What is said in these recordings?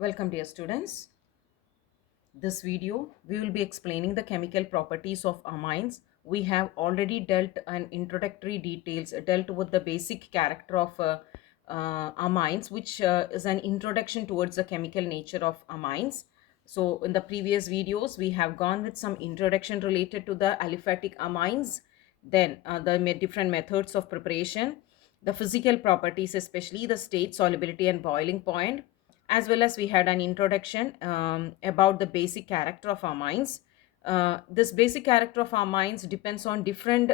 Welcome, dear students. This video we will be explaining the chemical properties of amines. We have already dealt an introductory details dealt with the basic character of amines, which is an introduction towards the chemical nature of amines. So in the previous videos we have gone with some introduction related to the aliphatic amines, then the different methods of preparation, the physical properties, especially the state, solubility and boiling point, as well as we had an introduction about the basic character of amines. This basic character of amines depends on different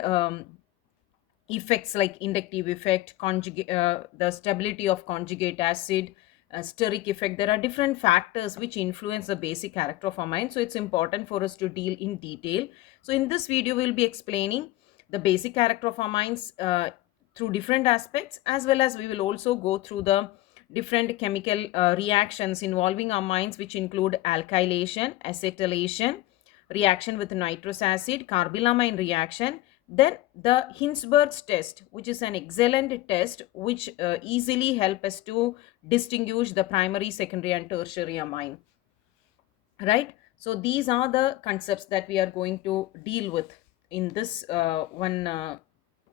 effects like inductive effect, conjugate, the stability of conjugate acid, steric effect. There are different factors which influence the basic character of amine. So it's important for us to deal in detail. So in this video, we'll be explaining the basic character of amines through different aspects, as well as we will also go through the different chemical reactions involving amines, which include alkylation, acetylation, reaction with nitrous acid, carbylamine reaction, then the Hinsberg's test, which is an excellent test which easily help us to distinguish the primary, secondary and tertiary amine. Right? So these are the concepts that we are going to deal with in this one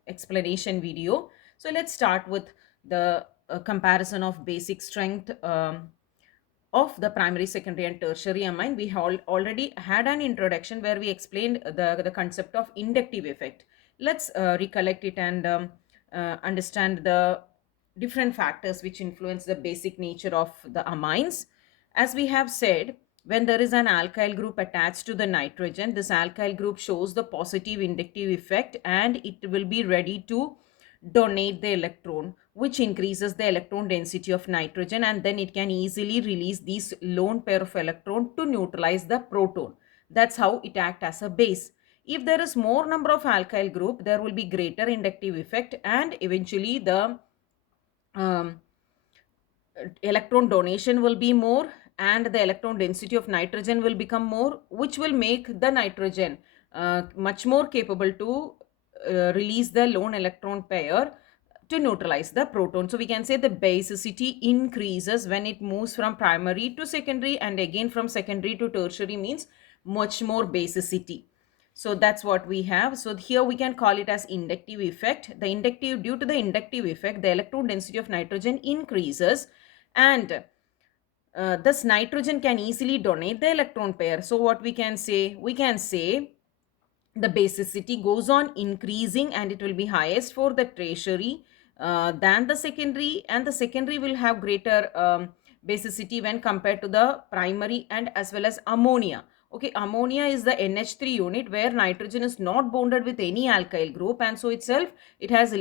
explanation video. So let's start with the comparison of basic strength of the primary, secondary and tertiary amine. We have already had an introduction where we explained the concept of inductive effect. Let's recollect it and understand the different factors which influence the basic nature of the amines. As we have said, when there is an alkyl group attached to the nitrogen, this alkyl group shows the positive inductive effect and it will be ready to donate the electron, which increases the electron density of nitrogen, and then it can easily release these lone pair of electron to neutralize the proton. That's how it acts as a base. If there is more number of alkyl group, there will be greater inductive effect and eventually the um, electron donation will be more and the electron density of nitrogen will become more, which will make the nitrogen much more capable to release the lone electron pair to neutralize the proton. So we can say the basicity increases when it moves from primary to secondary, and again from secondary to tertiary means much more basicity. So that's what we have. So here we can call it as inductive effect. The inductive, due to the inductive effect, the electron density of nitrogen increases, and thus nitrogen can easily donate the electron pair. So what we can say? We can say the basicity goes on increasing and it will be highest for the tertiary than the secondary, and the secondary will have greater basicity when compared to the primary, and as well as ammonia. Okay, ammonia is the NH3 unit where nitrogen is not bonded with any alkyl group, and so itself it has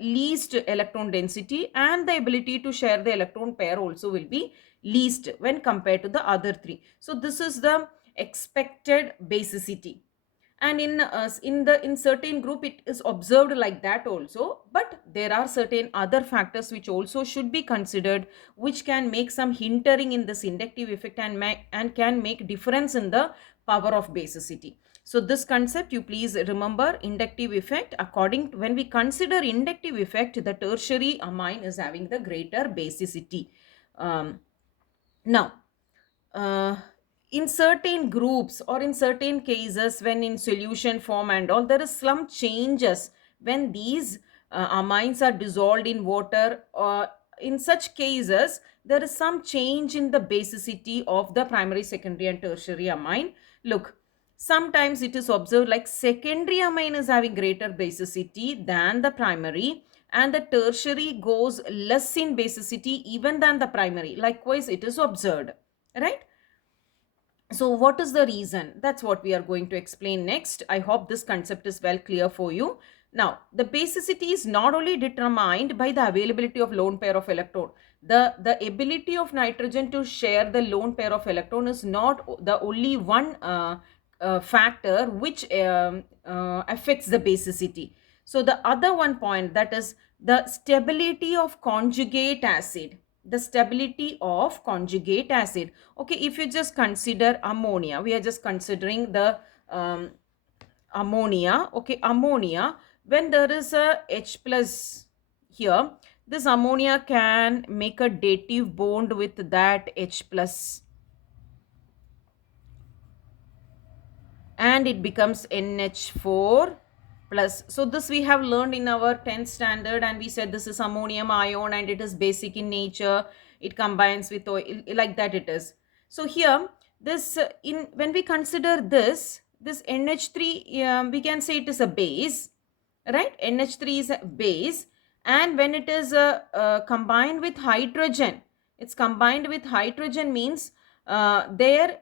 least electron density, and the ability to share the electron pair also will be least when compared to the other three. So this is the expected basicity, and in certain group it is observed like that also, but there are certain other factors which also should be considered, which can make some hindering in this inductive effect and can make difference in the power of basicity. So this concept you please remember: inductive effect. According to, when we consider inductive effect, the tertiary amine is having the greater basicity. Now uh, in certain groups or in certain cases, when in solution form and all, there is some changes when these amines are dissolved in water. In such cases, there is some change in the basicity of the primary, secondary and tertiary amine. Look, sometimes it is observed like secondary amine is having greater basicity than the primary, and the tertiary goes less in basicity even than the primary. Likewise it is observed, right? So what is the reason? That's what we are going to explain next. I hope this concept is well clear for you. Now, the basicity is not only determined by the availability of lone pair of electron. The ability of nitrogen to share the lone pair of electron is not the only one factor which affects the basicity. So the other one point, that is the stability of conjugate acid. The stability of conjugate acid. Okay, if you just consider ammonia, we are just considering the ammonia. Okay, ammonia, when there is a H plus here, this ammonia can make a dative bond with that H plus, and it becomes NH4 plus. So this we have learned in our 10th standard, and we said this is ammonium ion and it is basic in nature. It combines with oil, like that it is. So here this in when we consider this NH3, we can say it is a base, right? NH3 is a base, and when it is combined with hydrogen, it's combined with hydrogen means there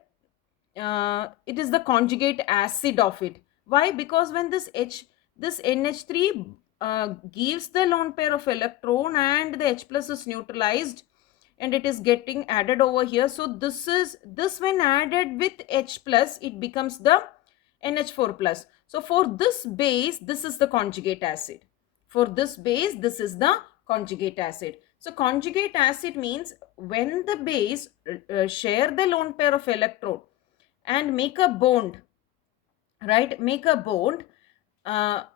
it is the conjugate acid of it. Why? Because when this NH3 gives the lone pair of electron and the H plus is neutralized and it is getting added over here. So this when added with H plus, it becomes the NH4 plus. So for this base, this is the conjugate acid. For this base, this is the conjugate acid. So conjugate acid means when the base share the lone pair of electron and make a bond, right? Make a bond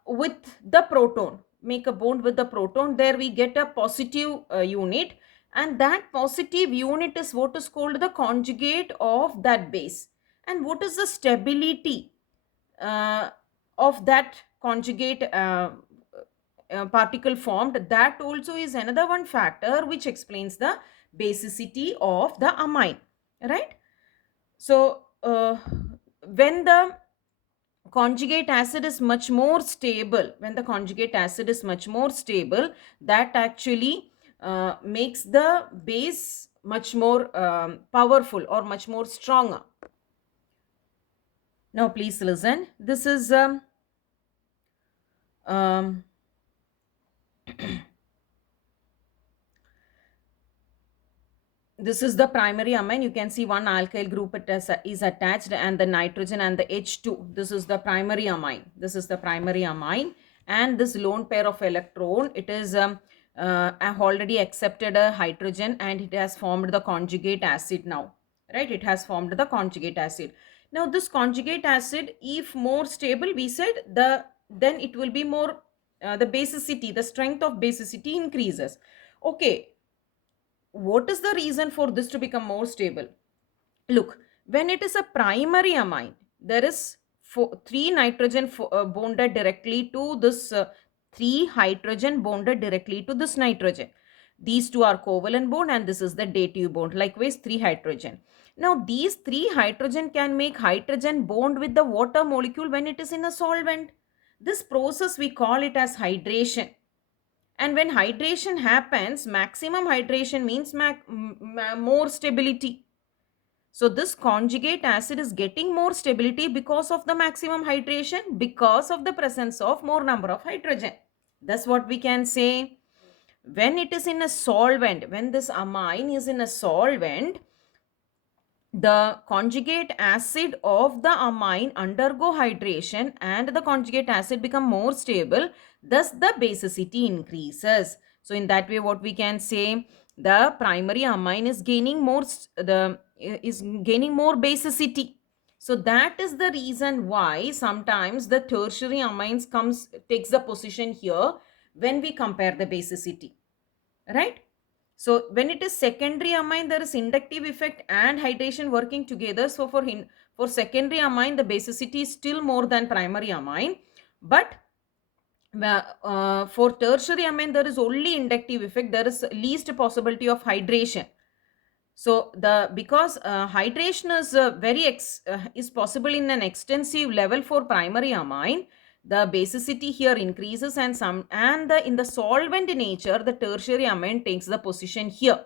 with the proton. Make a bond with the proton. There we get a positive unit, and that positive unit is what is called the conjugate of that base. And what is the stability uh, of that conjugate particle formed? That also is another one factor which explains the basicity of the amine, right? So when the conjugate acid is much more stable, when the conjugate acid is much more stable, that actually makes the base much more powerful or much more stronger. Now please listen. This is um, this is the primary amine. You can see one alkyl group is attached, and the nitrogen and the H2. This is the primary amine. This is the primary amine, and this lone pair of electron, it is have already accepted a hydrogen and it has formed the conjugate acid now, right? It has formed the conjugate acid. Now this conjugate acid, if more stable, we said then it will be more the basicity, the strength of basicity increases. Okay, what is the reason for this to become more stable? Look, when it is a primary amine, there is three nitrogen bonded directly to this three hydrogen bonded directly to this nitrogen. These two are covalent bond and this is the dative bond. Likewise, three hydrogen. Now, these three hydrogen can make hydrogen bond with the water molecule when it is in a solvent. This process we call it as hydration. And when hydration happens, maximum hydration means more stability. So this conjugate acid is getting more stability because of the maximum hydration, because of the presence of more number of hydrogen. That's what we can say. When it is in a solvent, when this amine is in a solvent, the conjugate acid of the amine undergo hydration and the conjugate acid become more stable, thus the basicity increases. So in that way, what we can say, the primary amine is gaining more basicity. So that is the reason why sometimes the tertiary amines takes the position here when we compare the basicity, right? So when it is secondary amine, there is inductive effect and hydration working together. So for secondary amine, the basicity is still more than primary amine. But for tertiary amine, there is only inductive effect. There is least possibility of hydration. So because hydration is is possible in an extensive level for primary amine, the basicity here increases, and in the solvent nature, the tertiary amine takes the position here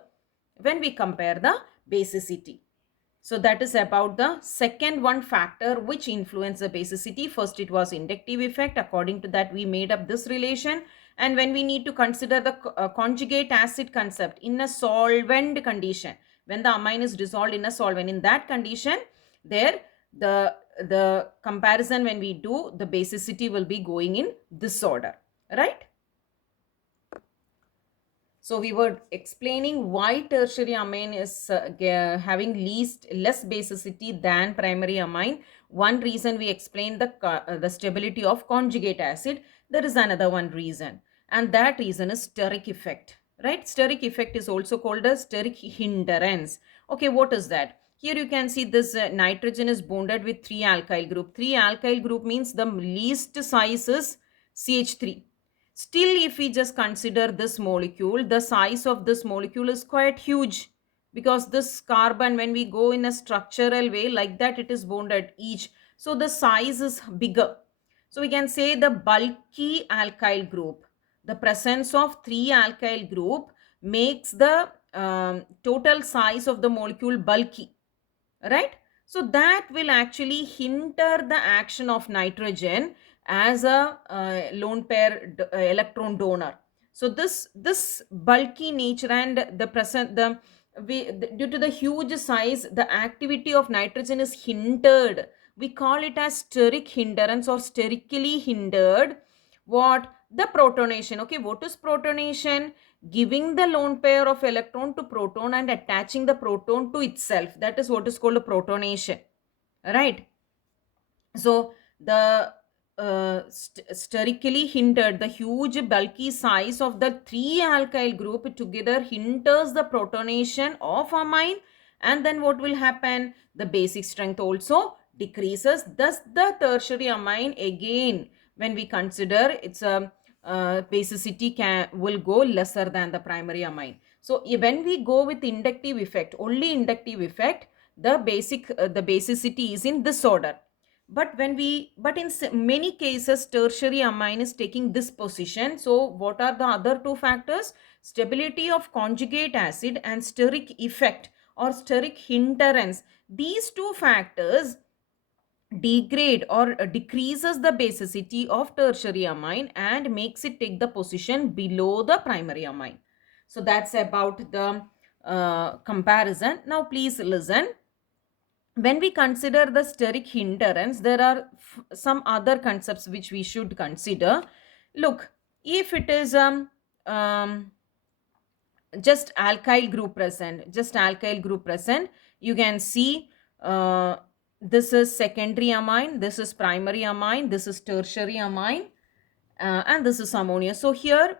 when we compare the basicity. So that is about the second one factor which influence the basicity. First, it was inductive effect. According to that, we made up this relation. And when we need to consider the conjugate acid concept in a solvent condition, when the amine is dissolved in a solvent, in that condition, there the comparison when we do, the basicity will be going in this order, right? So we were explaining why tertiary amine is having less basicity than primary amine. One reason we explained the stability of conjugate acid. There is another one reason, and that reason is steric effect. right? Steric effect is also called as steric hindrance. Okay, what is that? Here you can see this nitrogen is bonded with 3 alkyl group. 3 alkyl group means the least size is CH3. Still, if we just consider this molecule, the size of this molecule is quite huge, because this carbon, when we go in a structural way like that, it is bonded each. So the size is bigger. So we can say the bulky alkyl group, the presence of 3 alkyl group makes the total size of the molecule bulky, right? So that will actually hinder the action of nitrogen as a lone pair electron donor. So this bulky nature and the present due to the huge size, the activity of nitrogen is hindered. We call it as steric hindrance or sterically hindered. What? The protonation. Okay, what is protonation? Giving the lone pair of electron to proton and attaching the proton to itself. That is what is called a protonation, right? So the sterically hindered, the huge bulky size of the 3 alkyl group together hinders the protonation of amine, and then what will happen? The basic strength also decreases. Thus the tertiary amine, again when we consider its basicity will go lesser than the primary amine. So when we go with inductive effect, only inductive effect, the basicity is in this order. But in many cases tertiary amine is taking this position. So what are the other two factors? Stability of conjugate acid and steric effect or steric hindrance. These two factors degrade or decreases the basicity of tertiary amine and makes it take the position below the primary amine. So that's about the comparison. Now please listen. When we consider the steric hindrance, there are some other concepts which we should consider. Look, if it is just alkyl group present, you can see this is secondary amine, this is primary amine, this is tertiary amine, and this is ammonia. So here,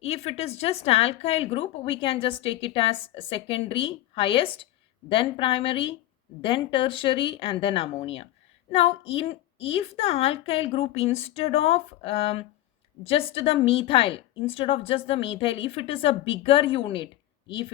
if it is just alkyl group, we can just take it as secondary highest, then primary, then tertiary, and then ammonia. Now if the alkyl group, instead of just the methyl, if it is a bigger unit, look,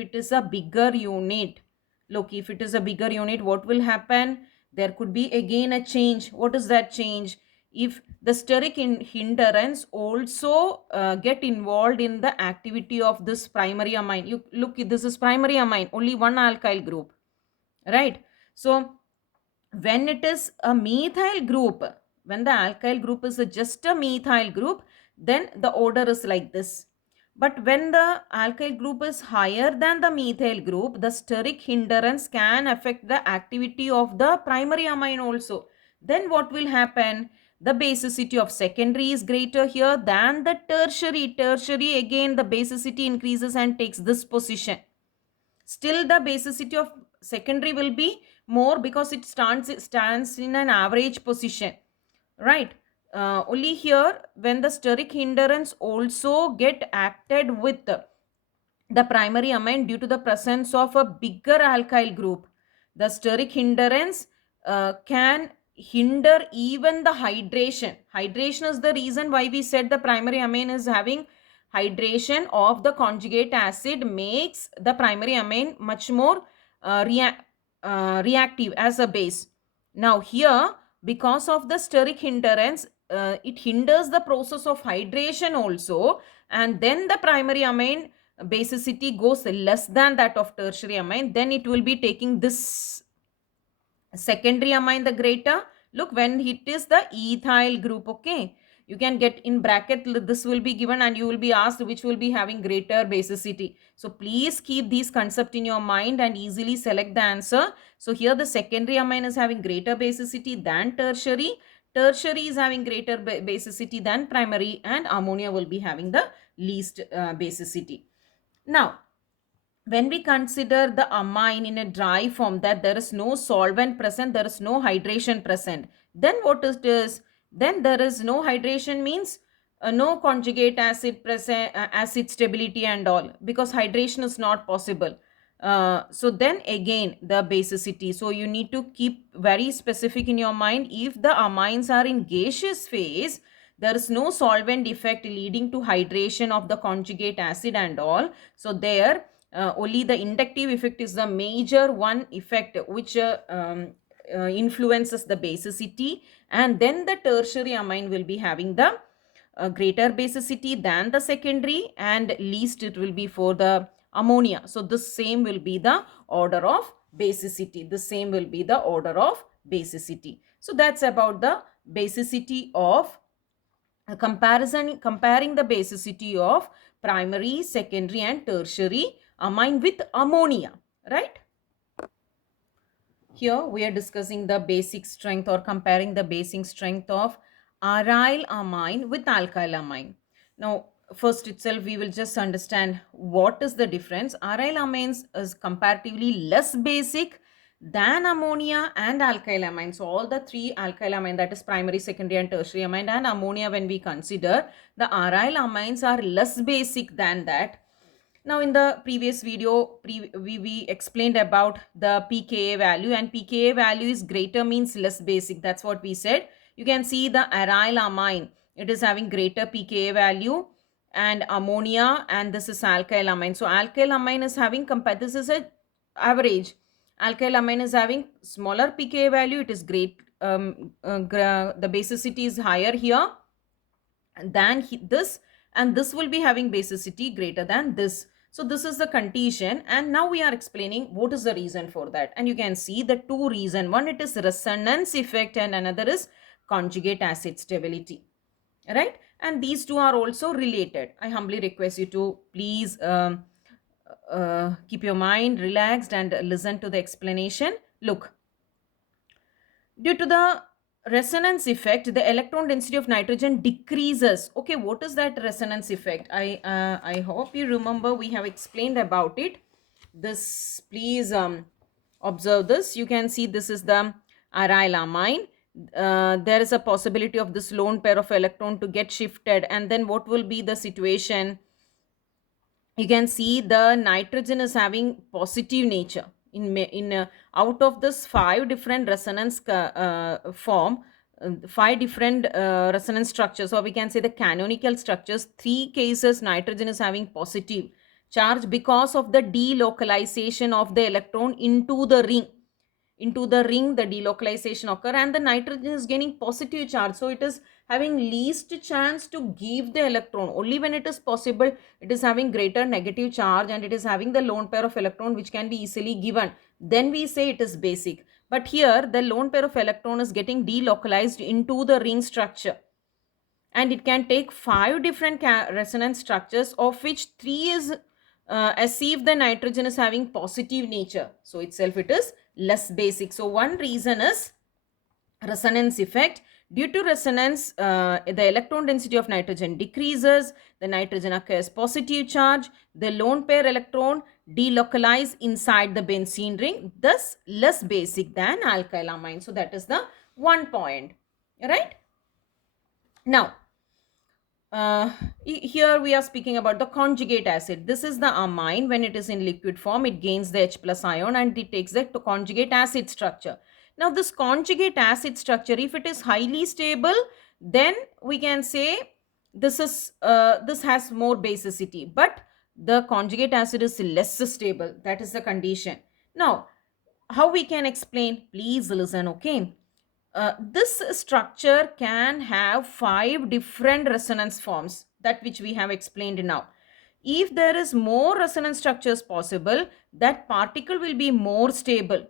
if it is a bigger unit, what will happen? There could be again a change. What is that change? If the steric hindrance also get involved in the activity of this primary amine. You look, this is primary amine, only one alkyl group, right? So when it is a methyl group, when the alkyl group is just a methyl group, then the order is like this. But when the alkyl group is higher than the methyl group, the steric hindrance can affect the activity of the primary amine also. Then what will happen? The basicity of secondary is greater here than the tertiary. Tertiary, again the basicity increases and takes this position. Still the basicity of secondary will be more because it stands in an average position, right? Only here, when the steric hindrance also get acted with the primary amine due to the presence of a bigger alkyl group, the steric hindrance can hinder even the hydration. Hydration is the reason why we said the primary amine is having hydration of the conjugate acid, makes the primary amine much more reactive as a base. Now here, because of the steric hindrance, it hinders the process of hydration also, and then the primary amine basicity goes less than that of tertiary amine. Then it will be taking this secondary amine the greater. Look, when it is the ethyl group, okay, you can get in bracket, this will be given and you will be asked which will be having greater basicity. So please keep these concept in your mind and easily select the answer. So here the secondary amine is having greater basicity than tertiary. Tertiary is having greater basicity than primary, and ammonia will be having the least basicity. Now when we consider the amine in a dry form, that there is no solvent present, there is no hydration present, then what is this? Then there is no hydration means no conjugate acid present, acid stability and all, because hydration is not possible. So then again the basicity, so you need to keep very specific in your mind. If the amines are in gaseous phase, there is no solvent effect leading to hydration of the conjugate acid and all. So there only the inductive effect is the major one effect which influences the basicity, and then the tertiary amine will be having the greater basicity than the secondary, and least it will be for the ammonia. So this same will be the order of basicity. The same will be the order of basicity. So that's about the basicity of comparing the basicity of primary, secondary and tertiary amine with ammonia, right? Here we are discussing the basic strength or comparing the basic strength of aryl amine with alkyl amine. Now, first itself we will just understand what is the difference. Aryl amines is comparatively less basic than ammonia and alkyl amine. So all the three alkyl amine, that is primary, secondary and tertiary amine, and ammonia, when we consider, the aryl amines are less basic than that. Now in the previous video, we explained about the pKa value, and pKa value is greater means less basic. That's what we said. You can see the aryl amine, it is having greater pKa value, and ammonia, and this is alkyl amine. So alkyl amine is having, this is a average. Alkyl amine is having smaller pKa value, it is great, the basicity is higher here than this, and this will be having basicity greater than this. So this is the condition, and now we are explaining what is the reason for that. And you can see the two reason, one it is resonance effect and another is conjugate acid stability, right? And these two are also related. I humbly request you to please keep your mind relaxed and listen to the explanation. Look, due to the resonance effect, the electron density of nitrogen decreases. Okay, what is that resonance effect? I hope you remember, we have explained about it. This, please observe this. You can see this is the aryl amine. There is a possibility of this lone pair of electron to get shifted, and then what will be the situation? You can see the nitrogen is having positive nature in out of this five different resonance form, five different resonance structures, or we can say the canonical structures. Three cases nitrogen is having positive charge because of the delocalization of the electron into the ring. The delocalization occur, and the nitrogen is gaining positive charge, so it is having least chance to give the electron. Only when it is possible, it is having greater negative charge, and it is having the lone pair of electron which can be easily given, then we say it is basic. But here the lone pair of electron is getting delocalized into the ring structure, and it can take five different resonance structures, of which three is as if the nitrogen is having positive nature, so itself it is less basic. So one reason is resonance effect. Due to resonance, the electron density of nitrogen decreases, the nitrogen acquires positive charge, the lone pair electron delocalize inside the benzene ring, thus less basic than alkyl amine. So that is the one point, right? Now here we are speaking about the conjugate acid. This is the amine. When it is in liquid form, it gains the H plus ion and it takes the conjugate acid structure. Now this conjugate acid structure, if it is highly stable, then we can say this is this has more basicity, but the conjugate acid is less stable. That is the condition. Now how we can explain? Please listen, okay? This structure can have five different resonance forms, that which we have explained now. If there is more resonance structures possible, that particle will be more stable,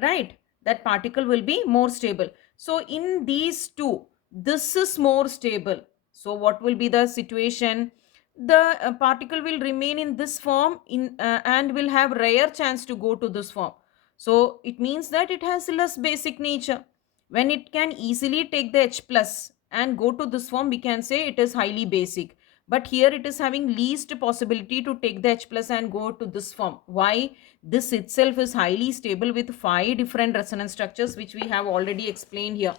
right? That particle will be more stable. So in these two, this is more stable. So what will be the situation? The particle will remain in this form and will have rare chance to go to this form. So it means that it has less basic nature. When it can easily take the H plus and go to this form, we can say it is highly basic. But here it is having least possibility to take the H plus and go to this form. Why? This itself is highly stable with five different resonance structures, which we have already explained here.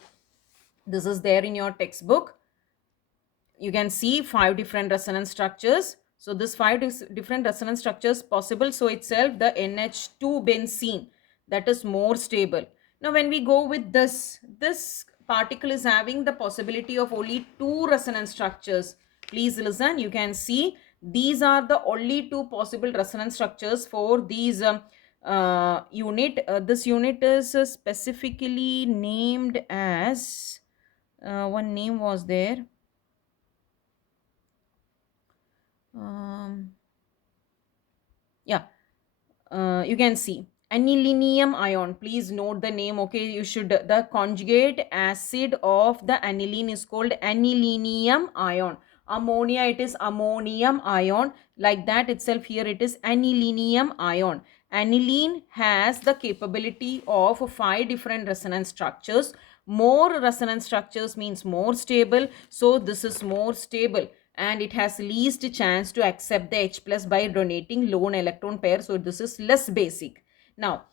This is there in your textbook. you can see 5 different resonance structures. So this different resonance structures possible, so itself the NH2 benzene, that is more stable. Now when we go with this particle is having the possibility of only 2 resonance structures. Please listen, you can see these are the only 2 possible resonance structures for these unit. This unit is specifically named as, one name was there. um, yeah, you can see anilinium ion. Please note the name. Okay, you should, the conjugate acid of the aniline is called anilinium ion. Ammonia, it is ammonium ion. Like that itself, here it is anilinium ion. Aniline has the capability of 5 different resonance structures. More resonance structures means more stable, so this is more stable, and it has least chance to accept the H plus by donating lone electron pair, so this is less basic. Now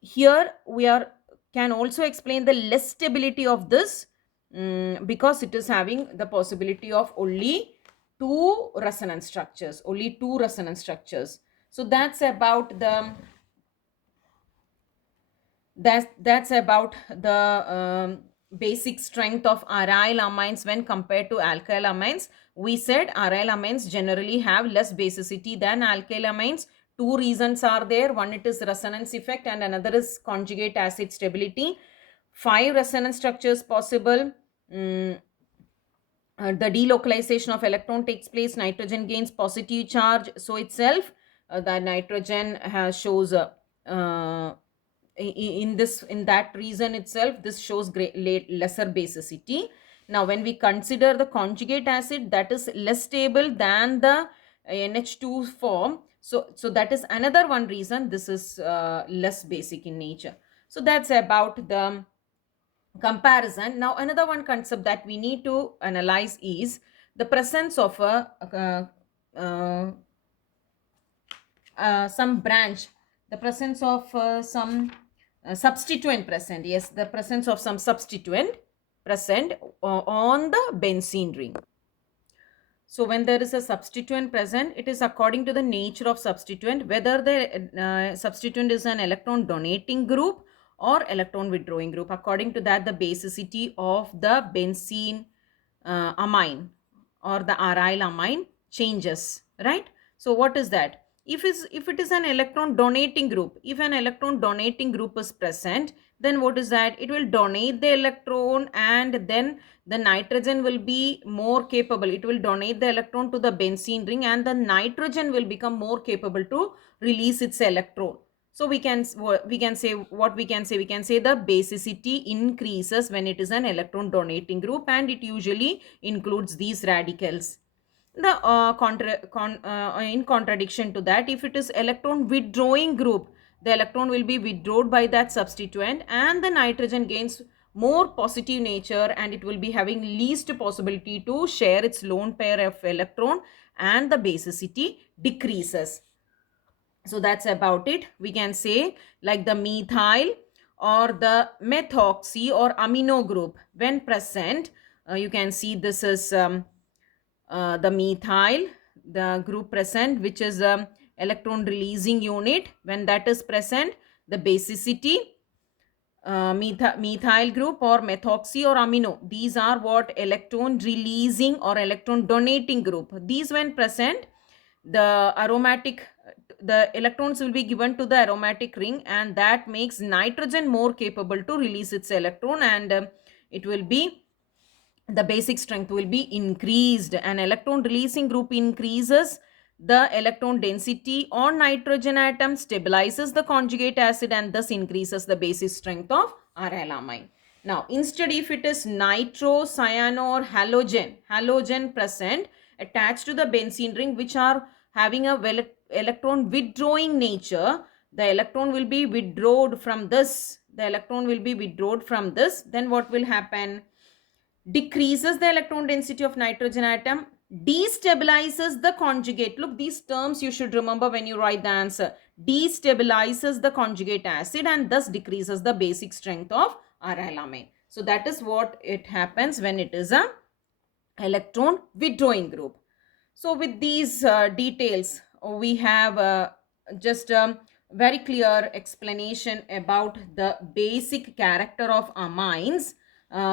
here we are can also explain the less stability of this, because it is having the possibility of only 2 resonance structures. So that's about the basic strength of aryl amines when compared to alkyl amines. We said aryl amines generally have less basicity than alkyl amines. 2 reasons are there. One, it is resonance effect, and another is conjugate acid stability. 5 resonance structures possible. The delocalization of electron takes place, nitrogen gains positive charge, so itself the nitrogen has shows in that reason itself this shows lesser basicity. Now when we consider the conjugate acid, that is less stable than the NH2 form, so that is another one reason this is less basic in nature. So that's about the comparison. Now another one concept that we need to analyze is the presence of a some branch, the presence of some substituent present. Yes, the presence of some substituent present on the benzene ring. So when there is a substituent present, it is according to the nature of substituent, whether the substituent is an electron donating group or electron withdrawing group. According to that, the basicity of the benzene amine or the aryl amine changes, right? So what is that? If it is an electron donating group, if an electron donating group is present, then what is that? It will donate the electron, and then the nitrogen will be more capable. It will donate the electron to the benzene ring, and the nitrogen will become more capable to release its electron. So we can say the basicity increases when it is an electron donating group, and it usually includes these radicals. In contradiction to that, if it is electron withdrawing group, the electron will be withdrawn by that substituent, and the nitrogen gains more positive nature, and it will be having least possibility to share its lone pair of electron, and the basicity decreases. So that's about it. We can say like the methyl or the methoxy or amino group when present, you can see this is the methyl, the group present, which is a electron releasing unit. When that is present, the basicity, methyl group or methoxy or amino, these are what electron releasing or electron donating group. These when present, the aromatic, the electrons will be given to the aromatic ring, and that makes nitrogen more capable to release its electron, and it will be, the basic strength will be increased. An electron releasing group increases the electron density on nitrogen atom, stabilizes the conjugate acid, and thus increases the basic strength of arylamine. Now instead, if it is nitro, cyano or halogen present attached to the benzene ring, which are having a electron withdrawing nature, the electron will be withdrawn from this, then what will happen? Decreases the electron density of nitrogen atom, destabilizes the conjugate. Look, these terms you should remember when you write the answer. Destabilizes the conjugate acid, and thus decreases the basic strength of arylamine. So that is what it happens when it is a electron withdrawing group. So with these details, we have just a very clear explanation about the basic character of amines,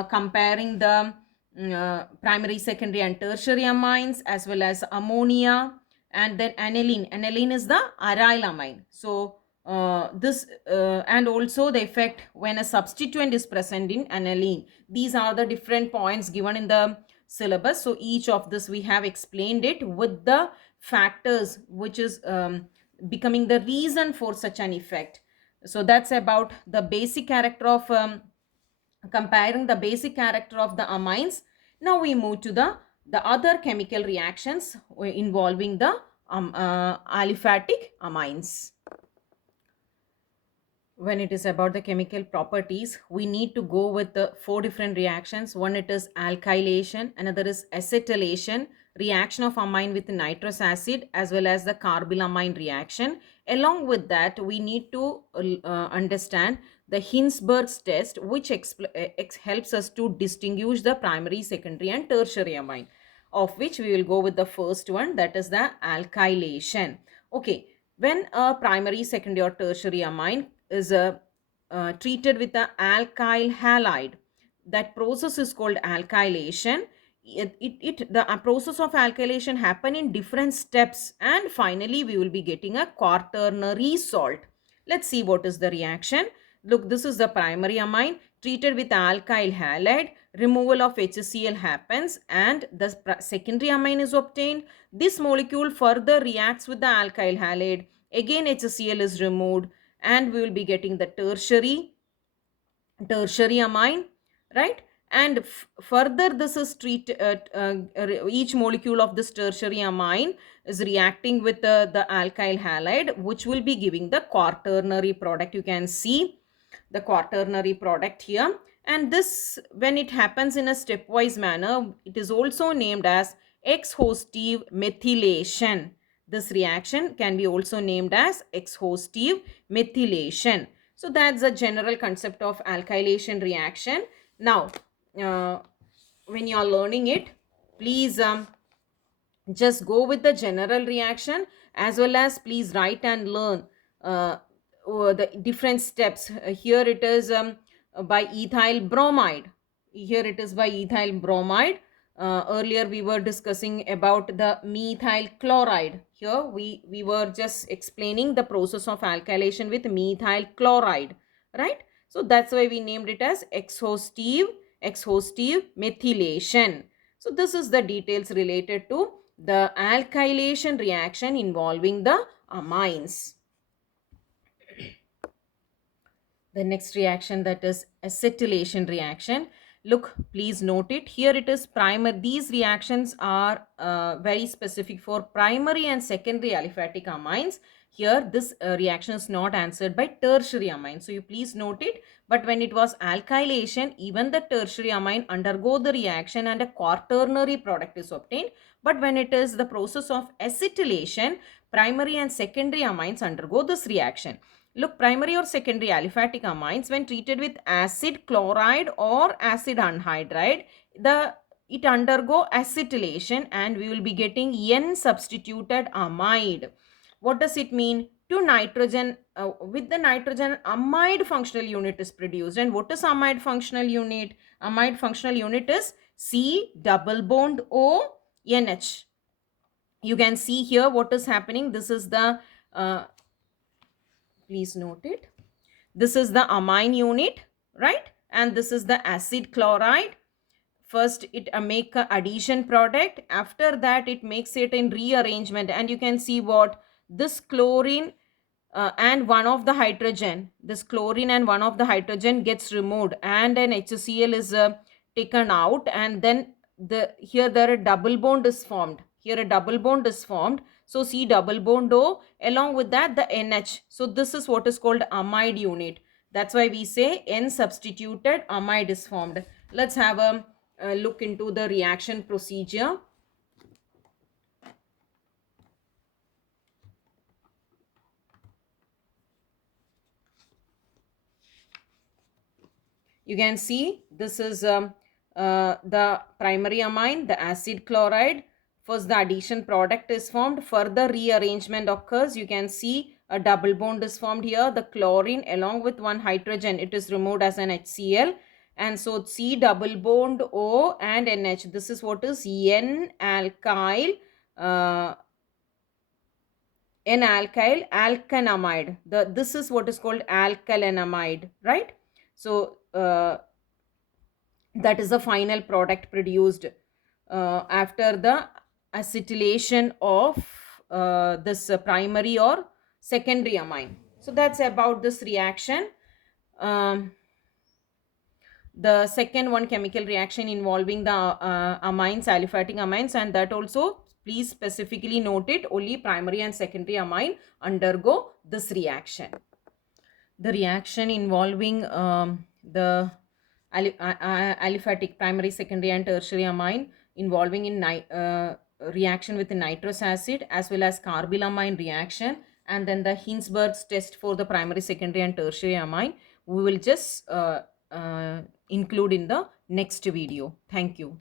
comparing the primary, secondary and tertiary amines, as well as ammonia, and then aniline. Aniline is the aryl amine. So this and also the effect when a substituent is present in aniline. These are the different points given in the syllabus. So each of this we have explained it with the factors which is becoming the reason for such an effect. So that's about the basic character of comparing the basic character of the amines. Now we move to the other chemical reactions involving the aliphatic amines. When it is about the chemical properties, we need to go with the four different reactions. One, it is alkylation, another is acetylation, reaction of amine with nitrous acid, as well as the carbylamine reaction. Along with that, we need to understand the Hinsberg's test, which helps us to distinguish the primary, secondary and tertiary amine, of which we will go with the first one, that is the alkylation. Okay, when a primary, secondary or tertiary amine is treated with the alkyl halide, that process is called alkylation. The process of alkylation happen in different steps, and finally we will be getting a quaternary salt. Let's see what is the reaction. Look, this is the primary amine treated with alkyl halide. Removal of HCl happens and the secondary amine is obtained. This molecule further reacts with the alkyl halide. Again HCl is removed and we will be getting the tertiary amine, right? And further this is each molecule of this tertiary amine is reacting with the alkyl halide, which will be giving the quaternary product. You can see the quaternary product here. And this, when it happens in a stepwise manner, it is also named as exhaustive methylation. This reaction can be also named as exhaustive methylation. So that's the general concept of alkylation reaction. Now, uh, when you are learning it, please just go with the general reaction, as well as please write and learn the different steps. Here it is by ethyl bromide. Here it is by ethyl bromide. Earlier we were discussing about the methyl chloride. Here we were just explaining the process of alkylation with methyl chloride, right? So that's why we named it as exhaustive methylation. So this is the details related to the alkylation reaction involving the amines. The next reaction, that is acetylation reaction. Look, please note it. Here it is primary. These reactions are very specific for primary and secondary aliphatic amines. Here this reaction is not answered by tertiary amine. So you please note it. But when it was alkylation, even the tertiary amine undergo the reaction and a quaternary product is obtained. But when it is the process of acetylation, primary and secondary amines undergo this reaction. Look, primary or secondary aliphatic amines, when treated with acid chloride or acid anhydride, it undergo acetylation and we will be getting N substituted amide. What does it mean? To nitrogen, with the nitrogen, amide functional unit is produced. And what is amide functional unit? Amide functional unit is C double bond O NH. You can see here what is happening. This is the please note it. This is the amine unit, right? And this is the acid chloride. First it make a addition product. After that it makes it in rearrangement, and you can see what this chlorine and one of the hydrogen, this chlorine and one of the hydrogen gets removed and an HCl is taken out, and then here there a double bond is formed. Here a double bond is formed. So C double bond O, along with that the NH. So this is what is called amide unit. That's why we say N substituted amide is formed. Let's have a look into the reaction procedure. You can see this is the primary amine, the acid chloride. First, the addition product is formed. Further rearrangement occurs. You can see a double bond is formed here. The chlorine along with one hydrogen, it is removed as an HCl. And so C double bond O and NH. This is what is N-alkyl. N-alkyl alkanamide. This is what is called alkylanamide, right? So that is the final product produced after the acetylation of this primary or secondary amine. So that's about this reaction. The second one, chemical reaction involving the amines, aliphatic amines, and that also please specifically note it, only primary and secondary amine undergo this reaction. The reaction involving the aliphatic primary, secondary and tertiary amine involving in reaction with the nitrous acid as well as carbylamine reaction, and then the Hinsberg's test for the primary, secondary and tertiary amine we will just include in the next video. Thank you.